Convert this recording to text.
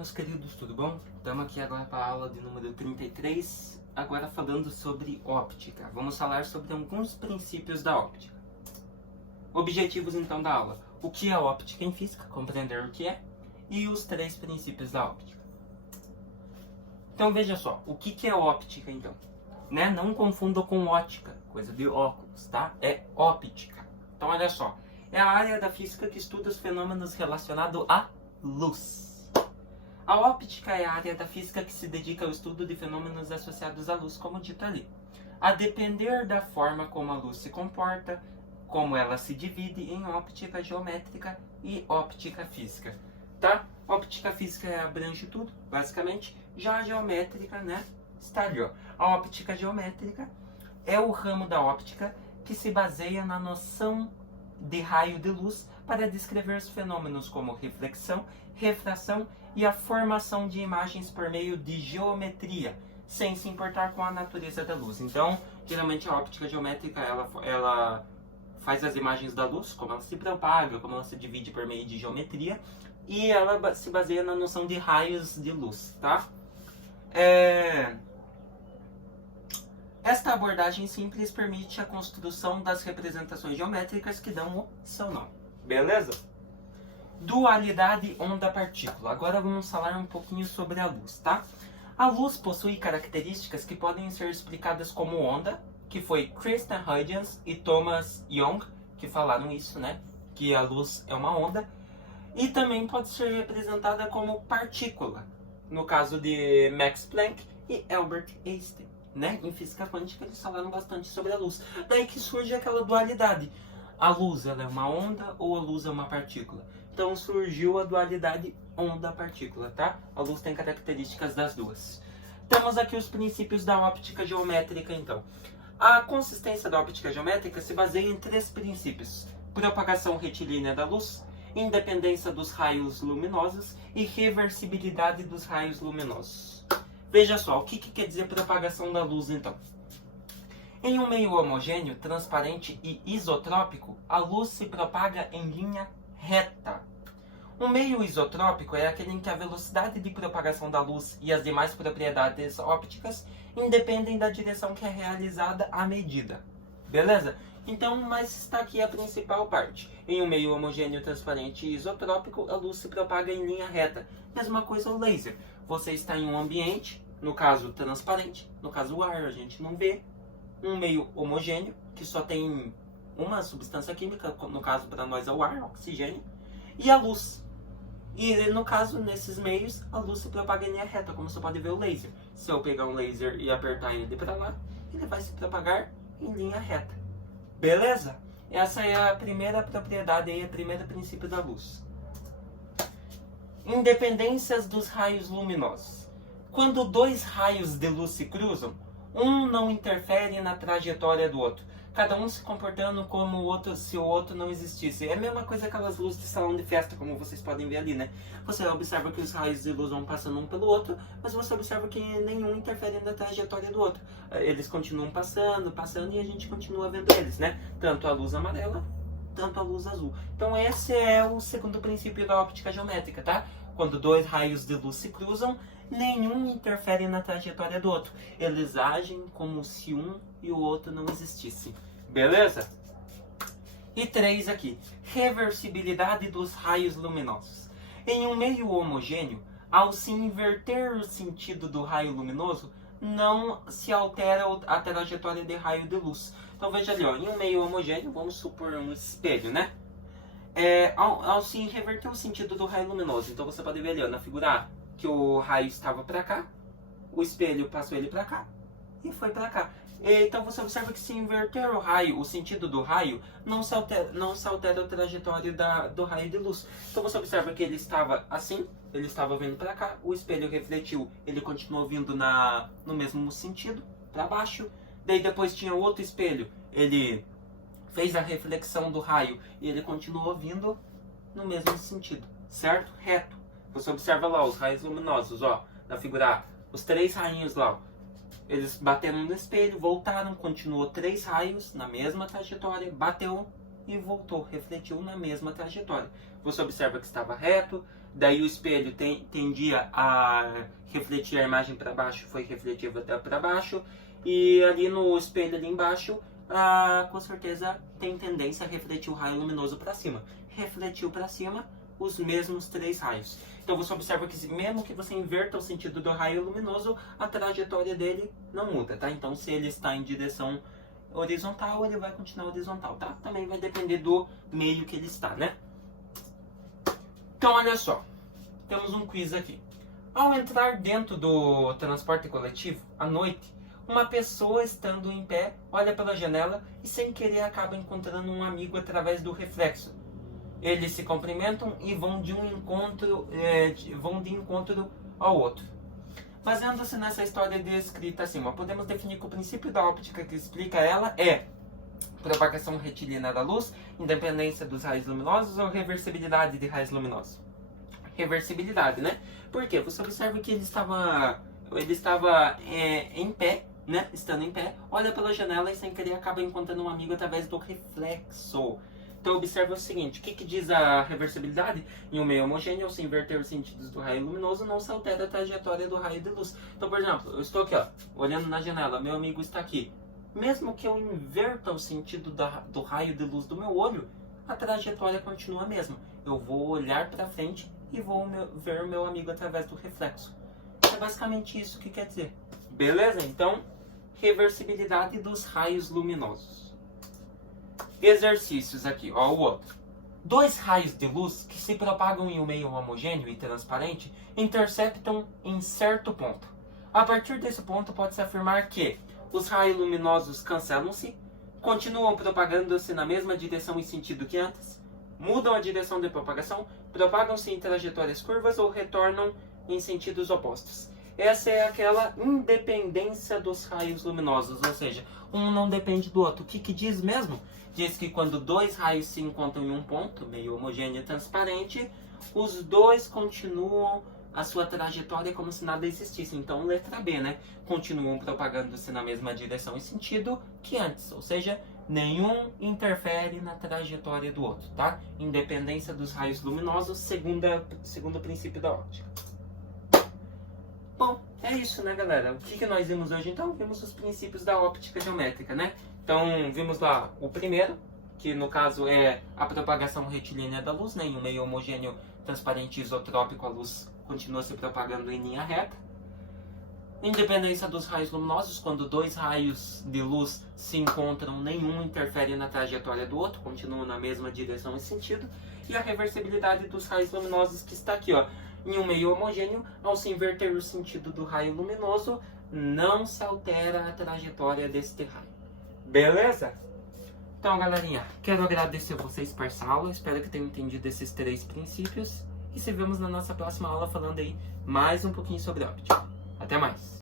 meus queridos, tudo bom? Estamos aqui agora para a aula de número 33, agora falando sobre óptica. Vamos falar sobre alguns princípios da óptica. Objetivos então da aula: o que é óptica em física, compreender o que é, e os 3 princípios da óptica. Então veja só, o que é óptica então? Não confunda com ótica, coisa de óculos, tá? É óptica. Então olha só, é a área da física que estuda os fenômenos relacionados à luz. A óptica é a área da física que se dedica ao estudo de fenômenos associados à luz, como dito ali. A depender da forma como a luz se comporta, como ela se divide em óptica geométrica e óptica física. Tá? Óptica física abrange tudo, basicamente. Já a geométrica, está ali, ó. A óptica geométrica é o ramo da óptica que se baseia na noção de raio de luz para descrever os fenômenos como reflexão, refração e a formação de imagens por meio de geometria, sem se importar com a natureza da luz. Então, geralmente a óptica geométrica ela faz as imagens da luz, como ela se propaga, como ela se divide por meio de geometria, e ela se baseia na noção de raios de luz, tá? Esta abordagem simples permite a construção das representações geométricas que dão o seu nome. Beleza? Dualidade onda-partícula. Agora vamos falar um pouquinho sobre a luz, tá? A luz possui características que podem ser explicadas como onda, que foi Christian Huygens e Thomas Young que falaram isso, que a luz é uma onda. E também pode ser representada como partícula, no caso de Max Planck e Albert Einstein. Em física quântica eles falaram bastante sobre a luz. Daí que surge aquela dualidade. A luz ela é uma onda ou a luz é uma partícula? Então surgiu a dualidade onda-partícula, tá? A luz tem características das duas. Temos aqui os princípios da óptica geométrica, então. A consistência da óptica geométrica se baseia em 3 princípios: propagação retilínea da luz, independência dos raios luminosos e reversibilidade dos raios luminosos. Veja só, o que quer dizer propagação da luz, então? Em um meio homogêneo, transparente e isotrópico, a luz se propaga em linha reta. Um meio isotrópico é aquele em que a velocidade de propagação da luz e as demais propriedades ópticas independem da direção que é realizada a medida. Beleza? Então, mas está aqui a principal parte. Em um meio homogêneo, transparente e isotrópico, a luz se propaga em linha reta. Mesma coisa o laser. Você está em um ambiente, no caso transparente, no caso o ar, a gente não vê. Um meio homogêneo, que só tem uma substância química, no caso para nós é o ar, oxigênio, e a luz. E no caso, nesses meios, a luz se propaga em linha reta, como você pode ver o laser. Se eu pegar um laser e apertar ele para lá, ele vai se propagar em linha reta. Beleza? Essa é a primeira propriedade e o primeiro princípio da luz. Independências dos raios luminosos. Quando 2 raios de luz se cruzam, um não interfere na trajetória do outro, cada um se comportando como o outro se o outro não existisse. É a mesma coisa aquelas luzes de salão de festa, como vocês podem ver ali, Você observa que os raios de luz vão passando um pelo outro, mas você observa que nenhum interfere na trajetória do outro. Eles continuam passando e a gente continua vendo eles, Tanto a luz amarela, tanto a luz azul. Então esse é o segundo princípio da óptica geométrica, tá? Quando 2 raios de luz se cruzam, nenhum interfere na trajetória do outro. Eles agem como se um e o outro não existissem. Beleza? E 3 aqui. Reversibilidade dos raios luminosos. Em um meio homogêneo, ao se inverter o sentido do raio luminoso, não se altera a trajetória de raio de luz. Então veja ali, em um meio homogêneo, vamos supor um espelho, ao se reverter o sentido do raio luminoso, então você pode ver ali, na figura A, que o raio estava para cá, o espelho passou ele para cá e foi para cá. Então você observa que se inverter o sentido do raio, não se altera a trajetória do raio de luz. Então você observa que ele estava assim, ele estava vindo para cá, o espelho refletiu, ele continuou vindo no mesmo sentido, para baixo. Daí depois tinha outro espelho, ele fez a reflexão do raio e ele continuou vindo no mesmo sentido, certo? Reto. Você observa lá os raios luminosos, na figura A, os 3 rainhos lá, eles bateram no espelho, voltaram, continuou 3 raios na mesma trajetória, bateu e voltou, refletiu na mesma trajetória. Você observa que estava reto, daí o espelho tendia a refletir a imagem para baixo, foi refletivo até para baixo, e ali no espelho ali embaixo, com certeza tem tendência a refletir o raio luminoso para cima. Refletiu para cima os mesmos 3 raios. Então você observa que mesmo que você inverta o sentido do raio luminoso, a trajetória dele não muda, tá? Então se ele está em direção horizontal, ele vai continuar horizontal, tá? Também vai depender do meio que ele está, né? Então olha só, temos um quiz aqui. Ao entrar dentro do transporte coletivo, à noite, uma pessoa estando em pé olha pela janela e sem querer acaba encontrando um amigo através do reflexo. Eles se cumprimentam e vão de encontro ao outro. Baseando-se nessa história descrita acima, podemos definir que o princípio da óptica que explica ela é propagação retilínea da luz, independência dos raios luminosos ou reversibilidade de raios luminosos. Reversibilidade, né? Porque você observa que ele estava em pé, né? Estando em pé, olha pela janela e sem querer acaba encontrando um amigo através do reflexo. Então observa o seguinte, o que diz a reversibilidade? Em um meio homogêneo, ao se inverter os sentidos do raio luminoso, não se altera a trajetória do raio de luz. Então, por exemplo, eu estou aqui, ó, olhando na janela, meu amigo está aqui. Mesmo que eu inverta o sentido do raio de luz do meu olho, a trajetória continua a mesma. Eu vou olhar para frente e vou ver o meu amigo através do reflexo. É basicamente isso que quer dizer. Beleza? Então, reversibilidade dos raios luminosos. Exercícios aqui, ó, o outro. 2 raios de luz que se propagam em um meio homogêneo e transparente interceptam em certo ponto. A partir desse ponto, pode-se afirmar que os raios luminosos cancelam-se, continuam propagando-se na mesma direção e sentido que antes, mudam a direção de propagação, propagam-se em trajetórias curvas ou retornam em sentidos opostos. Essa é aquela independência dos raios luminosos, ou seja, um não depende do outro. O que diz mesmo? Diz que quando 2 raios se encontram em um ponto, meio homogêneo e transparente, os 2 continuam a sua trajetória como se nada existisse. Então, letra B, né? Continuam propagando-se na mesma direção e sentido que antes, ou seja, nenhum interfere na trajetória do outro, tá? Independência dos raios luminosos, segundo o princípio da óptica. Bom, é isso, né, galera? O que nós vimos hoje, então? Vimos os princípios da óptica geométrica, né? Então, vimos lá o primeiro, que no caso é a propagação retilínea da luz, né? Em um meio homogêneo, transparente e isotrópico, a luz continua se propagando em linha reta. Independência dos raios luminosos, quando 2 raios de luz se encontram, nenhum interfere na trajetória do outro, continuam na mesma direção e sentido. E a reversibilidade dos raios luminosos, que está aqui, ó. Em um meio homogêneo, ao se inverter o sentido do raio luminoso, não se altera a trajetória deste raio. Beleza? Então, galerinha, quero agradecer vocês por essa aula. Espero que tenham entendido esses 3 princípios. E se vemos na nossa próxima aula falando aí mais um pouquinho sobre óptica. Até mais!